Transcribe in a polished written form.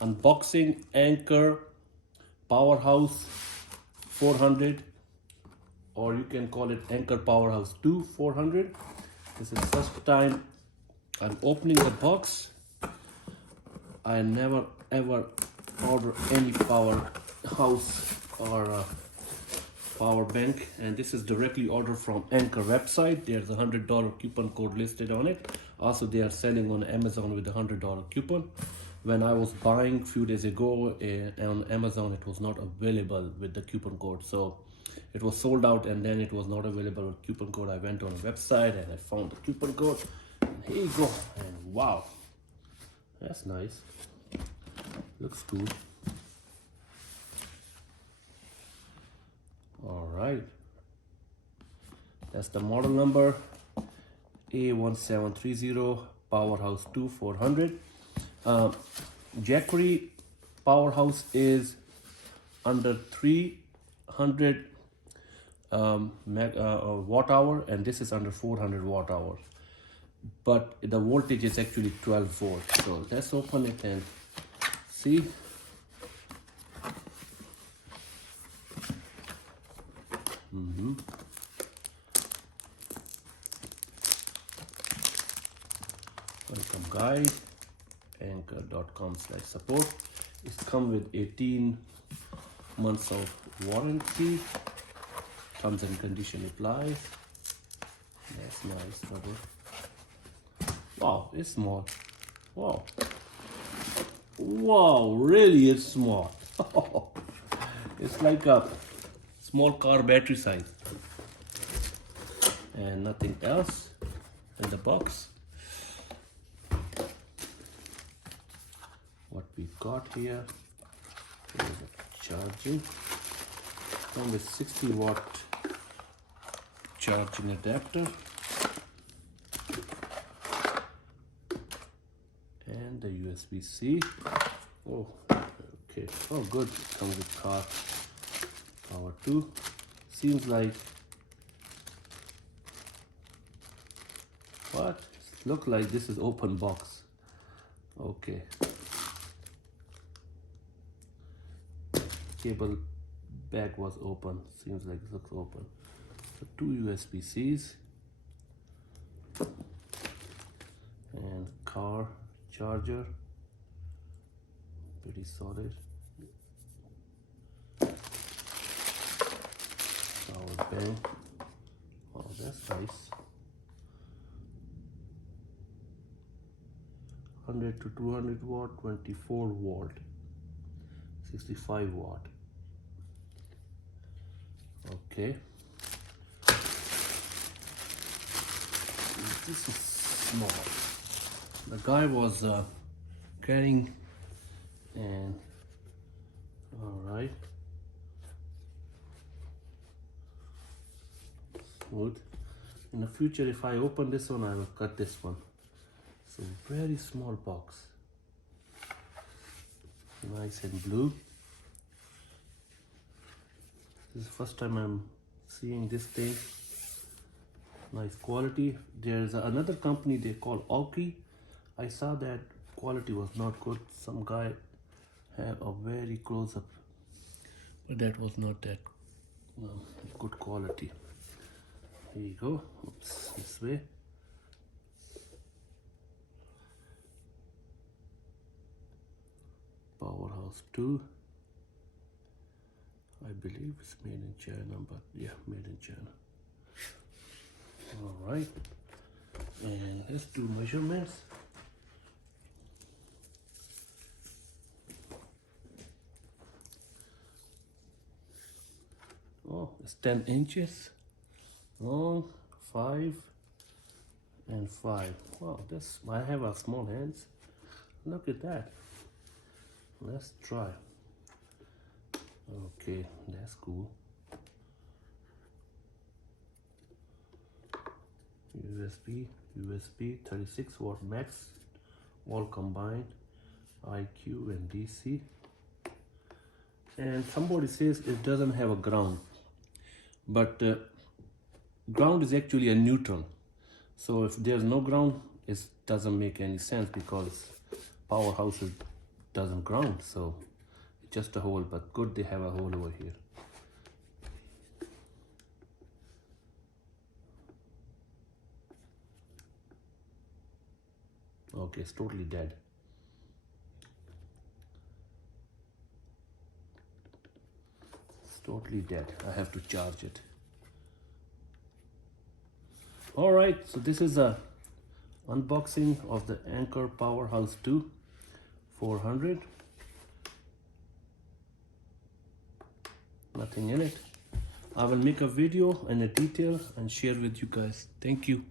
unboxing Anker Powerhouse 400, or you can call it Anker Powerhouse 2 400. This is first time I'm opening the box. I never ever order any powerhouse or power bank, and this is directly ordered from Anker website. There's a $100 coupon code listed on it. Also, they are selling on Amazon with a $100 coupon. When I was buying a few days ago on Amazon, it was not available with the coupon code, so it was sold out, and then it was not available with coupon code. I went on a website and I found the coupon code, and here you go. And wow, that's nice, looks cool. All right, that's the model number, A1730 Powerhouse 2 400. Jackery Powerhouse is under 300 watt hour, and this is under 400 watt hour, but the voltage is actually 12 volts. So let's open it and see. Welcome guide, anker.com/support. It's come with 18 months of warranty. Terms and condition applies. That's nice, brother. Wow, it's small. Wow. Wow, really it's small. It's like a small car battery size. And nothing else in the box. What we got here is a charging. Come with 60 watt charging adapter and the USB-C. Oh, okay. Oh, good. Comes with car power too. Seems like what? Look like this is open box. Okay. Cable bag was open. Seems like it looks open. So 2 USB-Cs and car charger. Pretty solid. Power bank. Oh, that's nice. 100 to 200 watt, 24 volt, 65 watt. Okay. This is small. The guy was carrying, and all right, smooth. In the future, if I open this one, I will cut this one. So very small box, nice and blue. This is the first time I'm seeing this thing. Nice quality. There's another company they call Aoki. I saw that quality was not good. Some guy had a very close up, but that was not that good quality. Here you go. Oops, this way. Powerhouse 2. I believe it's made in China, but yeah, made in China. All right, and let's do measurements. Oh, it's 10 inches long, 5 and 5. Wow, this, I have a small hands. Look at that. Let's try. Okay, that's cool. USB 36 watt max, all combined, IQ and DC. And somebody says it doesn't have a ground, but ground is actually a neutral. So if there's no ground, it doesn't make any sense, because powerhouse is doesn't ground, so it's just a hole, but good they have a hole over here. Okay, it's totally dead. It's totally dead. I have to charge it. All right, so this is a unboxing of the Anker Powerhouse 2 400. Nothing in it. I will make a video in a detail and share with you guys. Thank you.